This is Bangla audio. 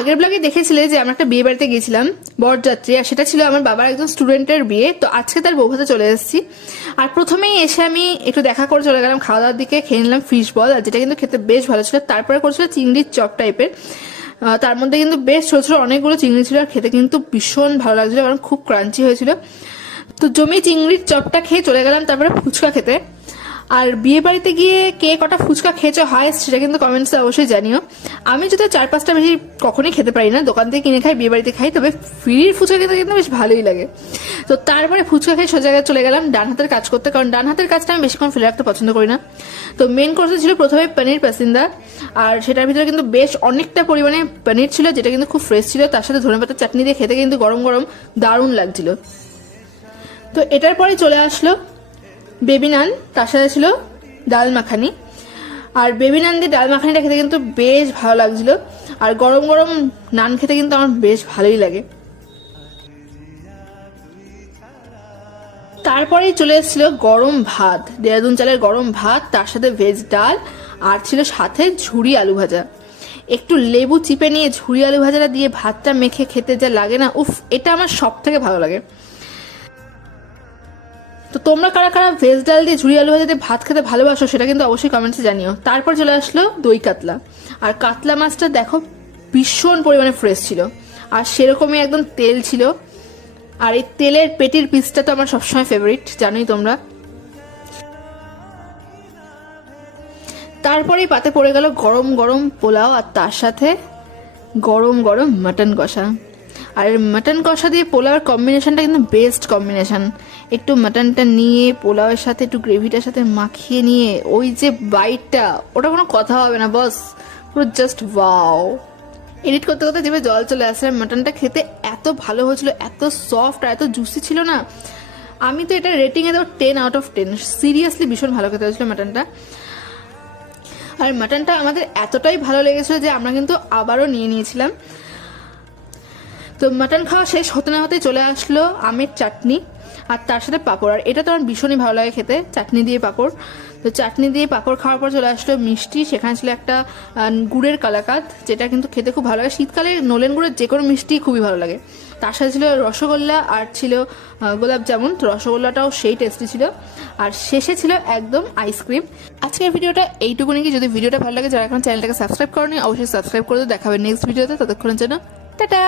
আগের ব্লগে দেখেছিলে যে আমরা একটা বিয়ে বাড়িতে গেছিলাম বরযাত্রী, আর সেটা ছিল আমার বাবার একজন স্টুডেন্টের বিয়ে। তো আজকে তার বৌভাতে চলে এসেছি। আর প্রথমেই এসে আমি একটু দেখা করে চলে গেলাম খাওয়া দাওয়ার দিকে। খেয়ে নিলাম ফিশ বল, আর যেটা কিন্তু খেতে বেশ ভালো ছিল। তারপরে করছিল চিংড়ির চপ টাইপের, তার মধ্যে কিন্তু বেশ ছোট ছোট অনেকগুলো চিংড়ি ছিল, আর খেতে কিন্তু ভীষণ ভালো লাগছিল কারণ খুব ক্রাঞ্চি হয়েছিল। তো জমি চিংড়ির চপটা খেয়ে চলে গেলাম তারপরে ফুচকা খেতে। আর বিয়ে বাড়িতে গিয়ে কে কটা ফুচকা খেয়েছে হয় সেটা কিন্তু কমেন্টসে অবশ্যই জানিও। আমি যদি 4-5টা বেশি কখনোই খেতে পারি না, দোকান থেকে কিনে খাই, বিয়ে বাড়িতে খাই, তবে ফ্রির ফুচকা খেতে কিন্তু বেশ ভালোই লাগে। তো তারপরে ফুচকা খেয়ে সোজা জায়গায় চলে গেলাম ডান হাতের কাজ করতে, কারণ ডান হাতের কাজটা আমি বেশিক্ষণ ফেলে রাখতে পছন্দ করি না। তো মেন কোর্সে ছিল প্রথমে পনির পাসিন্দা, আর সেটার ভিতরে কিন্তু বেশ অনেকটা পরিমাণে পনির ছিল, যেটা কিন্তু খুব ফ্রেশ ছিল। তার সাথে ধনেপাতার চাটনি দিয়ে খেতে কিন্তু গরম গরম দারুণ লাগছিল। তো এটার পরে চলে আসলো বেবি নান, তার সাথে ছিল ডাল মাখানি। আর বেবি নান দিয়ে ডাল মাখানিটা খেতে কিন্তু বেশ ভালো লাগছিল, আর গরম গরম নান খেতে কিন্তু আমার বেশ ভালোই লাগে। তারপরেই চলে এসেছিল গরম ভাত, দেরাদুন চালের গরম ভাত, তার সাথে ভেজ ডাল, আর ছিল সাথে ঝুরি আলু ভাজা। একটু লেবু চিপে নিয়ে ঝুরি আলু ভাজাটা দিয়ে ভাতটা মেখে খেতে যা লাগে না, উফ, এটা আমার সব থেকে ভালো লাগে। তো তোমরা কারা কারা ভেজ ডাল দিয়ে ঝুরি আলু ভাজা দিয়ে ভাত খেতে ভালোবাসো সেটা কিন্তু অবশ্যই কমেন্টসে জানিও। তারপর চলে আসলো দই কাতলা, আর কাতলা মাছটা দেখো ভীষণ পরিমাণে ফ্রেশ ছিল, আর সেরকমই একদম তেল ছিল। আর এই তেলের পেটির পিসটা তো আমার সবসময় ফেভারিট, জানোই তোমরা। তারপরেই পাতে পড়ে গেল গরম গরম পোলাও, আর তার সাথে গরম গরম মাটন কষা। আর মাটন কষা দিয়ে পোলাওয়ের কম্বিনেশনটা কিন্তু বেস্ট কম্বিনেশন। একটু মাটনটা নিয়ে পোলাওয়ের সাথে একটু গ্রেভিটার সাথে মাখিয়ে নিয়ে ওই যে বাইটটা, ওটা কোনো কথা হবে না বস, পুরো জাস্ট ওয়াও। এডিট করতে করতে যেভাবে জল চলে আসলে, মাটনটা খেতে এত ভালো হয়েছিল, এত সফট আর এত জুসি ছিল না। আমি তো এটা রেটিংয়ে দেবো 10/10। সিরিয়াসলি ভীষণ ভালো খেতে হয়েছিল মাটনটা। আর মাটনটা আমাদের এতটাই ভালো লেগেছিল যে আমরা কিন্তু আবারও নিয়ে নিয়েছিলাম। তো মাটন খাওয়া শেষ হতে না হতে চলে আসলো আমের চাটনি, আর তার সাথে পাঁপড়। আর এটা তো আমার ভীষণই ভালো লাগে খেতে, চাটনি দিয়ে পাঁপড়। তো চাটনি দিয়ে পাঁপড় খাওয়ার পর চলে আসলো মিষ্টি, সেখানে ছিল একটা গুড়ের কালাকাঁদ, যেটা কিন্তু খেতে খুব ভালো লাগে। শীতকালে নলেন গুড়ের যে কোনো মিষ্টি খুবই ভালো লাগে। তার সাথে ছিল রসগোল্লা, আর ছিল গোলাপ জামুন। তো রসগোল্লাটাও সেই টেস্টি ছিল, আর শেষে ছিল একদম আইসক্রিম। আজকের ভিডিওটা এইটুকুনি। যদি ভিডিওটা ভালো লাগে, যারা এখন চ্যানেলটাকে সাবস্ক্রাইব করেনি অবশ্যই সাবস্ক্রাইব করে দেখাবে নেক্সট ভিডিওতে। ততক্ষণের জন্য টাটা।